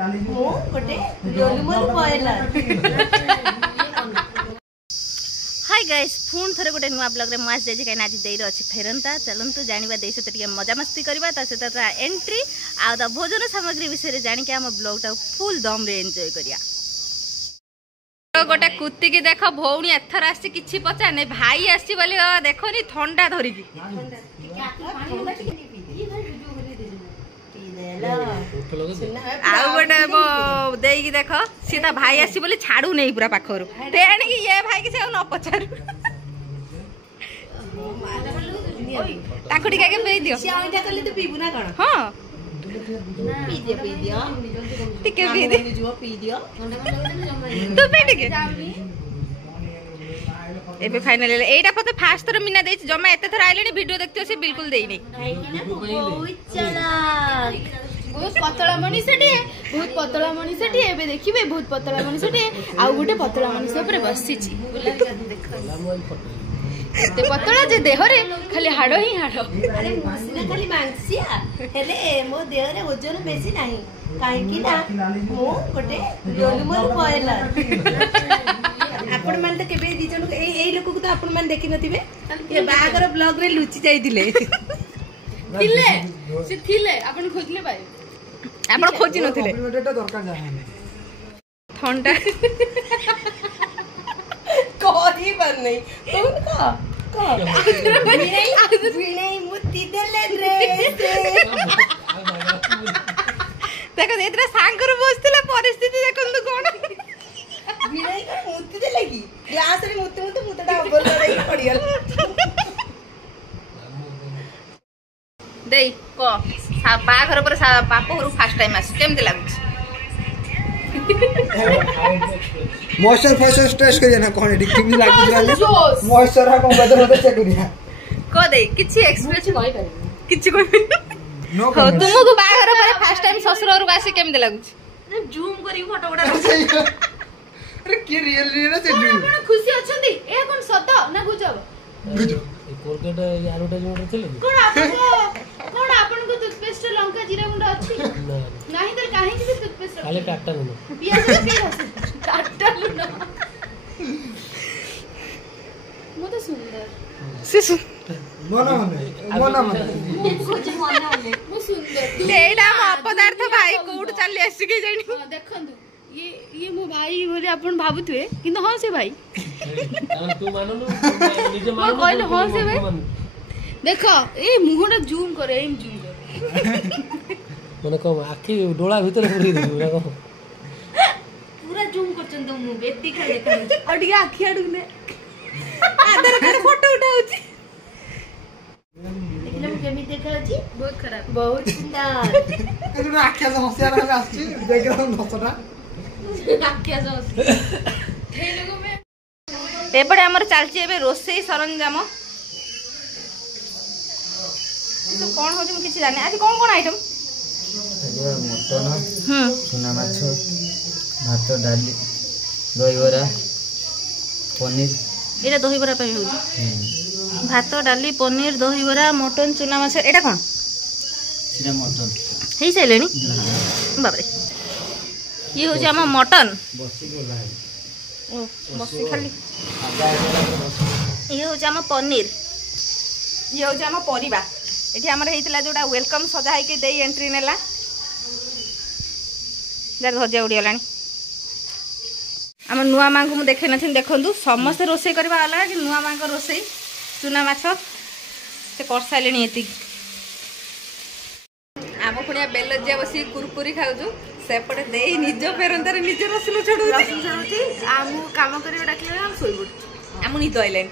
Hi guys पुणी थोड़े गोटे नुआ ब्लॉग रे मुझे जाइए कहीं आज देर अच्छी फेरंता चलतु जाना दे सहित मजा मस्ती करवा सहित एंट्री आ भोजन सामग्री विषय जानिक आम ब्लॉग टा फुल दम रे एंजॉय करिया। गोटे कुत्ती की देख भौणी एथर आसी किछि पचा नहीं भाई आसी बोली देखनी ठंडा धरिकी आउ गोटे देगी देख सी भाई आसी बोली छाड़ू नहीं पूरा पाखर तेणिक ये भाई की से न पचारू ताको टिका के पे दियो सियाटा कले तो पीबू ना कोन हां पी दियो टिके पी दे जो पी दियो तू पे टिके एबे फाइनल एटा पते फास्ट थर मिना देछि जमा एते थर आइलेनी वीडियो देखते से बिल्कुल देई नै बहुत बहुत पतला मनीषटी बहुत पतला मनीषटी एबे देखिबे बहुत पतला मनीषटी आ गुटे पतला मनीष ऊपर बसिछि बुला देखो ते पतला जे देह रे खाली हाडो ही हाडो अरे मसिना खाली मांसिया हेले मो देह रे वजन बेसी नाही काहे कि ना मो गोटे लोलमल बॉयलर आपण मान त केबे दी जन एई लोक को तो आपण मान देखि नथिबे ये बागर ब्लॉग रे लुचि जाइदिले थिले से थिले आपण खोजले भाई आपण खोजि नथिले डेटा दरकार जाने ठंडा कोरी पर नहीं तुम का नहीं मुत्ती देले रे देखो एतरा सांगर बसतिला परिस्थिति देखंतु कोन विनय का मुत्ती देले की ग्लास रे मुत्ती मुत्ती मुत्तडा अबल रे पड़ी गेल देई को बाघर पर बाप घर फर्स्ट टाइम आस केमते लागछ मॉइस्चर फर्स्ट टेस्ट करिया ना कोन ठीक भी लागि जाले मॉइस्चर हा कोन बदल बदल चेक करिया को दे किछि एक्सप्रेस कोइ करे किछि कोइ नो हो तुमको बाघर पर फर्स्ट टाइम ससुर घर आसी केमते लागछ ना जूम करी फोटो उडा अरे के रियल ना से जूम आपण खुशी अछंती ए कोन सत ना गुजब गुजब कोलकाता एडवर्टाइजमेंट चले कोन आपन को टूथपेस्ट लंका जीरा गुंडा अछि नाही तर काहे कि टूथपेस्ट खाली टाटा नुन पियाज के टाटा नुन मो तो सुंदर से मना मो सुंदर एडा अपदार्थ भाई कोड चली आसी के जानी देखंतु ये मो भाई बोले अपन भाबुथुए किंतु हां से भाई तू माननु निजे माननु कहले हां से भाई देखो ए मुहटा जूम करे एम जूम करे माने को आखी डोळा भीतर पुरी दे ना को पूरा जूम करछन तो मु बेती खा देखन अडिया आखी आडुने आधार कार्ड फोटो उठाउची देखिला मु केमी देखाउची बहुत खराब बहुत सुंदर एनु आखिया समस्या रे आछि बैकग्राउंड नसटा आखिया समस्या थेलुगु में एपडे हमर चालची एबे रोसई सरंजाम तो कौन हो तुम किसी जाने आज कौन कौन आइटम मटन चुना माछ भात डाली दही बरा पनीर एटा दही बरा पे होजी भात डाली पनीर दही बरा मटन चुना माछ एटा कोन सिरा मटन हेई सैलेनी बाप रे ये होजी हम मटन बसी गोला है ओ बसी खाली ये होजी हम पनीर ये होजी हम परिबा एठी हमर हेइतला जोडा वेलकम सजा है के देई एंट्री नेला जर धज्या उडी गलानी हम नुआ मां को मु देखे नथिन देखंतु समस्त रोसई करबा अलग कि नुआ मां को रोसई चुना माछ से करसालेनी एति आम पुणिया बेलजिया बसी कुरकुरी खाउजु सेपटे देई निज पेरंतारे निज रसुन छडुची आम काम करे डाकले हम सोई पडु आम निद आइलेन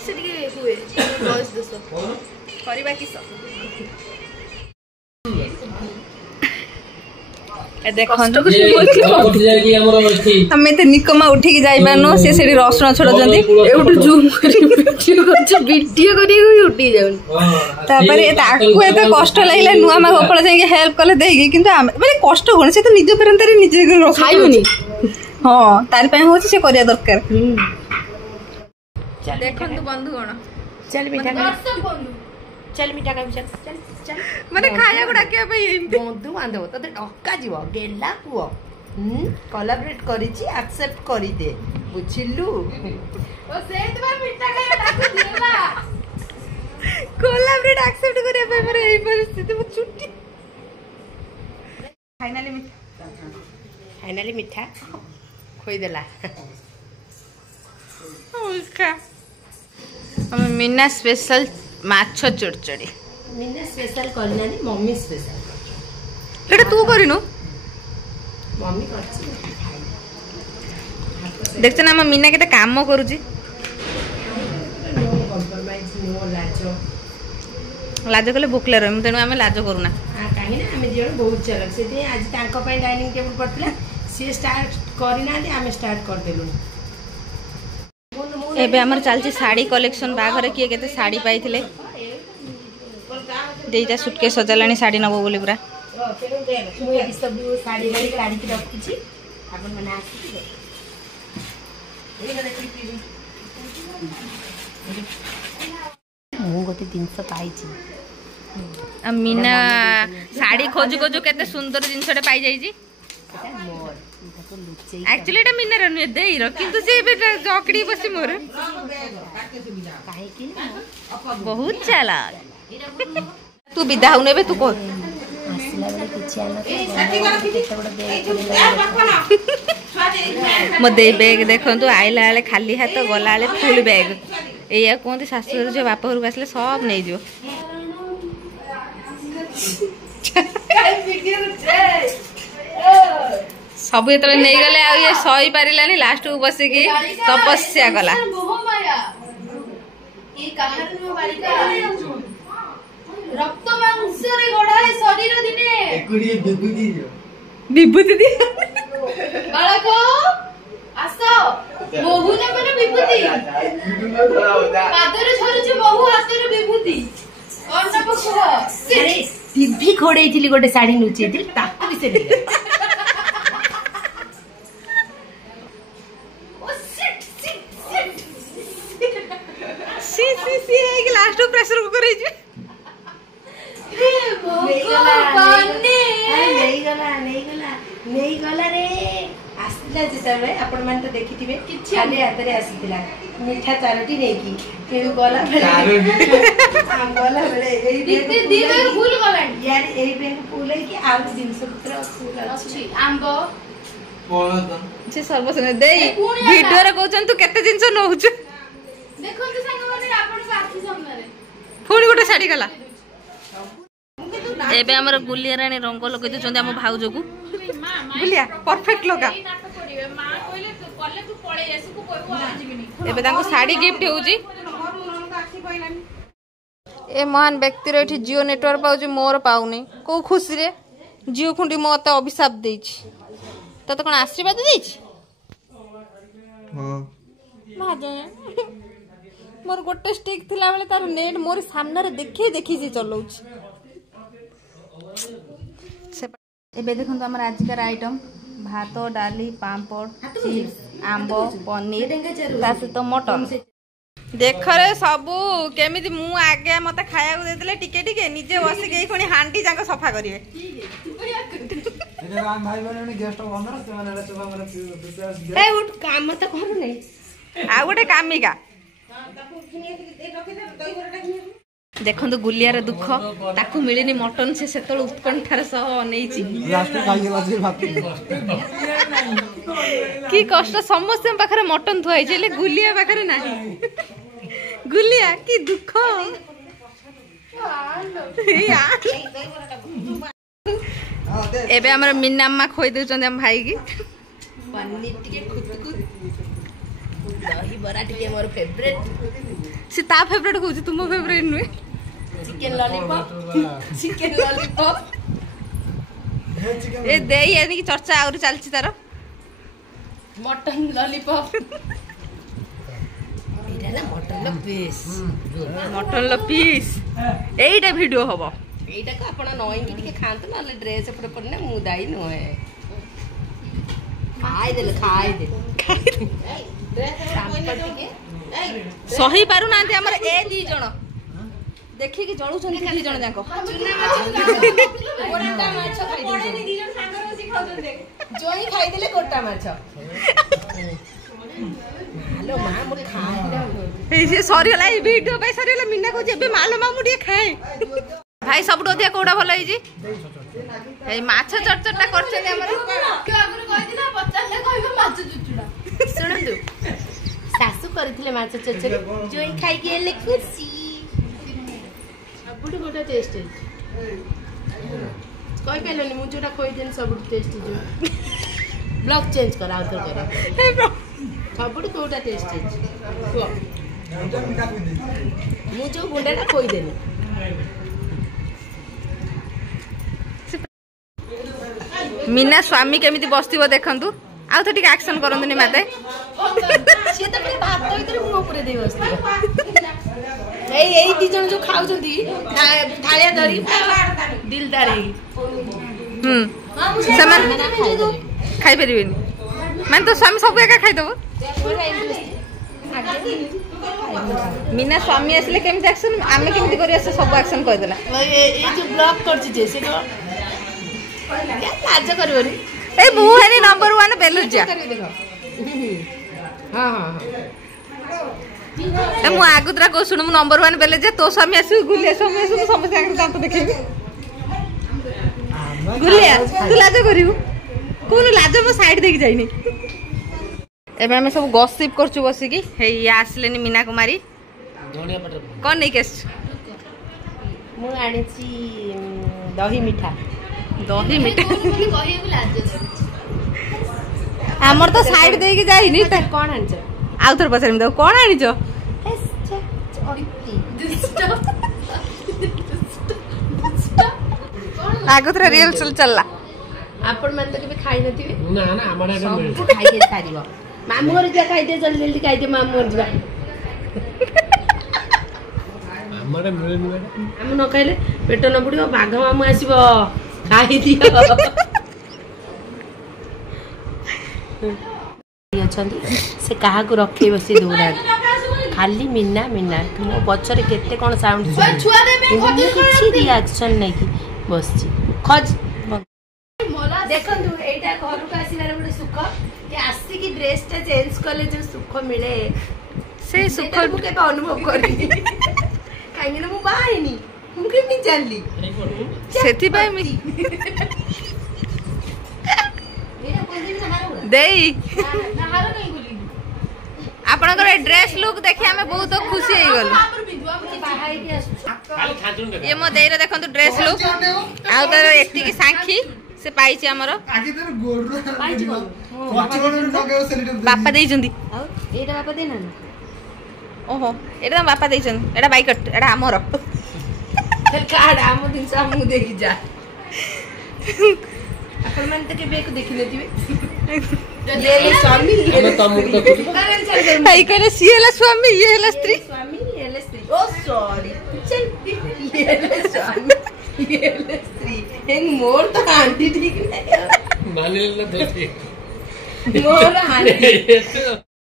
से ଟିକେ हुए बॉयज दोस्त करबा किस ए देखन तो हमें ते निकमा उठी के जाई बानो से सेडी रसुन छोड़ जंदी एउटू जूम करी वीडियो करी उठी जाउन तापर ए ताकू एते कष्ट लागले नुआ मा गोपळ जाई के हेल्प कले देगी किंतु माने कष्ट कोन से तो निज पेरंतारे निजे रस खाइबनी हां तार पय होची से करिया दरकार देखन तो बंधु कोन चल बेटा दर्शक बंधु चल मिठा खाइबु चल चल चल माने खाया को डाकिया पे बंधु बांधव तते डका जीव गेला पुओ कोलाबरेट करिछि एक्सेप्ट करि दे बुझिलु ओ सेतबा मिठा खाया डाकु दिला कोलाबरेट एक्सेप्ट करे पे मोर एई परिस्थिति मो छुट्टी फाइनली मिठा खोई देला ओका हम मीना स्पेशल माछ चोरचड़ी मिना स्पेशल करनानी मम्मी स्पेशल एटा तू करिनु मम्मी करछि देखछ ना हम मीना केते काम करूची नो कॉम्प्रोमाइज नो लाजो लाज कले भोकले रह तेणु आम लाज करूना कहीं ना आम जी बहुत चलक से आज डाइनिंग टेबल पड़ता सी स्टार्ट करना आम स्टार्ट करदेलु एबे हमर चलची साड़ी कलेक्शन बाघरे किए केते साड़ी पाइथिले देइटा सुटकेस सजालानी साड़ी नबो बोली पूरा सब साड़ी गाड़ी काढ़ी के रखुची आपन माने आसी मु गोटे जिनस पाइची मीना साड़ी खोजु खोजु केते सुंदर जिनसटे पाई जाईची एक्चुअली एटा मीना रे देई रो किंतु जे बे जकड़ी बसी मोर बहुत चालाक तू विदा होने बे तू को आसिला बेले किछि आना मो दे बैग देखंतु आइला आले खाली हाथ गला आले फुल बैग एया कोंती सासुर जे बाप घर आसले सब नै जो सब ये नहीं गले आ ये सही पारिलानी लास्ट को बसे की तपस्या कला रक्त मांस रे गड़ा है शरीर दिने एकुडी विभूति दी बाळको आसो बहु ने मन विभूति पादरे झरुचे बहु हातरे विभूति कोन सब कुह अरे टीवी खोडेइथिली गोटे साड़ी नुचेइथिली ताकू भी से सी एक लास्ट प्रेशर कुकर है जे नहीं गला रे आसिला जेतबे आपण मान तो देखिथिबे खाली हातरे आसीतिला मिठा चारोटी नै की के गला बेले हम गला बेले एई दिते दिवे फूल गलान यार एई बेंग फूल है कि आउ जिंस पुत्र फूल अछि आंबो जे सर्वसने देई वीडियो रे कहउछन तू केते जिंस नउछ देखो तो संग माने आपण आखि सामने रे फुणी गोटे साड़ी गला एबे हमर गुलिया रानी रंग लगे दे चंदे हम भाउजो को गुलिया परफेक्ट लगा एबे तांको साड़ी गिफ्ट होउची ए महान व्यक्ति रे एठी जियो नेटवर्क पाउची मोर पाउनी को खुशी रे जियो खुंडी मते अभिशाप देइची तते कोन आशीर्वाद देइची हां माजे मोर गोटे स्टिक थिला बेले तार नेट मोर सामने रे देखि देखि जे चलौची एबे देखो हमर आजिकार आइटम भात डाली पापड़ चिप्स आंबो पनीर ता सहित मटन देख रे सबू केमिति मु आगे मते खाया को देतले टिके टिके निजे बसी गई कोनी हांडी जाको सफा करिवे एटा राम भाई बने गेस्ट बनर से माने सब हमर ए उठ काम त करू नै आ गोटे कामिका देखो गुलियार दुख ताकू मिलनी मटन से सेतल उत्कंठार सह अनेइची लास्ट खाई गेला जे भात की कष्ट समस्त पाखरे मटन थुआई जेले गुलिया पाखरे नाही गुलिया की दुख एबे हमर मिन्नाम्मा खोई देउचन हम भाई की पनीर टिके खुदकुद दही बरा टिके मोर फेवरेट से ता फेवरेट कहू तुम फेवरेट नुए चिकन लॉलीपॉप ए देई यानी की चर्चा और चलची तार मटन लॉलीपॉप एटा ना मटन लो पीस एईटा वीडियो हबो एटा को आपण नॉइंग टिके खांत ना ड्रेस ऊपर पड़ने मुदाई न है खाई दे सही पारु ना हमर ए दी जण ଦେଖିକି ଜଳୁଛନ୍ତି ଦି ଜଣ ଯାକ। ଗୋଟା ମାଛ ଖାଇଦେଲେ ଜୋଇଁ ଖାଇଦେଲେ ଗୋଟା ମାଛ। ହାଲୋ ମା ମୁଁ ଖାଇଲା ଏଇ ଯେ ସରିଗଲା ଏଇ ଭିଡିଓ ପାଇଁ ସରିଗଲା। ମିନା କହୁଛି ଏବେ ମାଲ ମା ମୁଁ ଟିକେ ଖାଏ। ଭାଇ ସବୁଠୁ ଅଧିକା କୋଉଟା ଭଲ ହେଇଛି? ଏଇ ମାଛ ଚଟଚଟା କରିଛନ୍ତି ଆମର। ଆଗରୁ କହିଥିଲା ପଚାରିଲେ କହିବେ ମାଛ ଚୁଚୁଡା। ଶୁଣନ୍ତୁ ଶାଶୁ କରିଥିଲେ ମାଛ ଚଚଡ଼ି ଜୋଇଁ ଖାଇକି ହେଲେ ଖୁସି। ସବୁଠୁ ଗୋଟେ ଟେଷ୍ଟ ହେଇଛି କହିପାରିଲନି ମୁଁ ଯୋଉଟା କହିଦେଲି ସବୁଠୁ ଟେଷ୍ଟ ହେଇଛି। ବ୍ଲଗ ଚେଞ୍ଜ କର ଆଉ ଥରେ କର ସବୁଠୁ କୋଉଟା ଟେଷ୍ଟ ହେଇଛି କୁହ। ମୁଁ ଯୋଉ ଗୁଣ୍ଡାଟା କହିଦେଲି मीना स्वामी केमिति बस्तिबो देखंतु आउ तो ठीक एक्शन करंतुनी माते से तो खाली भात भीतर मुंह पुरे देई बस्ती। एई दी जण जो खाउछंती थालिया धरी दिलदार हेई समान खाई परिबेनी मान तो स्वामी सब एका खाई दबो। मीना स्वामी आसले केमिति एक्शन आमे केमिति करि आसे सब एक्शन कहि देला। ए जो ब्लॉक करछि जे से लाज करबनी ए बु हेनी नंबर 1 बेलुजा हां हां ए मु आगुतरा को सुनु मु नंबर 1 बेलुजा तो स्वामी आसु गुलिया स्वामी आसु समस्त आके दांत देखेबी गुलिया तू लाज करिवु कोन लाज मो साइड देख जाइनी। एबे हम सब गॉसिप करछु बसी की हे आसलेनी मीना कुमारी धनिया पटर कोन नै केस मु आनिछि दही मिठा दही मिठा କହିବାକୁ ଲାଜ हमर तो साइड दे के जाइनी त कोन आनिछ आउ थर पछरम दो कोन आनिजो आगो थरा रियल चलला आपण मन तो केबे खाइ नथिबे ना ना हमर एटा मिल सब खाइ के सारिबो मामू घर जा खाइ दे जल्दी जल्दी खाइ दे मामू घर जा हमर मिल मिल हम न खाइले पेट न बुडियो बाघ मामू आसीबो खाइ दियो से कहा को रखे बसी दौड़ा खाली मीना मीना मो पछरे केते कोन साउंड छुआ देबे किछि रिएक्शन नै कि बसछि खज देखंतु एटा घर को आसीनार बडे सुख कि आसी की ड्रेस ता चेंज करले जो सुख मिले से सुख मु के अनुभव करी काहे न मु बाहिनी मु के नि जानली सेति भाई मी देई आपनकर ड्रेस लुक देखि हमें बहुत खुशी होई गल। ये मो देई रे देखंतु ड्रेस लुक आउ तर एति की सांखी से पाइछि हमर आगे तो गोड़ पछोड़ नगेओ सेलिट बापा देई जंदी एटा बापा देना ओहो एटा बापा देई जंदी एटा बाइकट एटा हमर कार्ड आम दिन से हम देखि जा अपन मन तक बेक देखि लेतिबे ये ले स्वामी ये ले तम तो कुछ भाई कहले सी हला स्वामी ये हला स्त्री स्वामी ये ले स्त्री ओ सॉरी चल ये ले स्वामी ये ले स्त्री एक मोर तो आंटी ठीक नहीं माने ले दोती मोर आंटी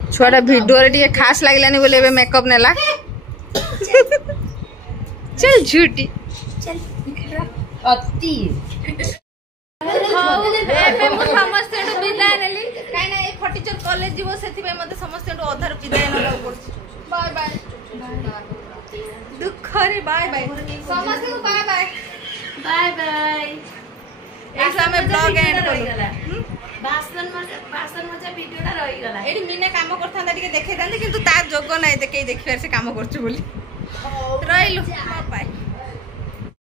छुआटा वीडियो रे ଟିକେ खास लागलानी बोले बे मेकअप नेला चल झूठी चल अति एबे मु समस्त विदाय नेली काई ना ए फटीचर कॉलेज जीवो सेति पे मते समस्त अधार विदाय नला पड़छ। बाय बाय दुख रे बाय बाय समस्त को बाय बाय बाय बाय एक समय ब्लॉग एंड करू भाषण मजा वीडियोटा रही गला एडी मीना काम करथांदा टिके देखै दांदी किंतु तार जोग नै देखै देखिवार से काम करछु बोली रहिलु बाय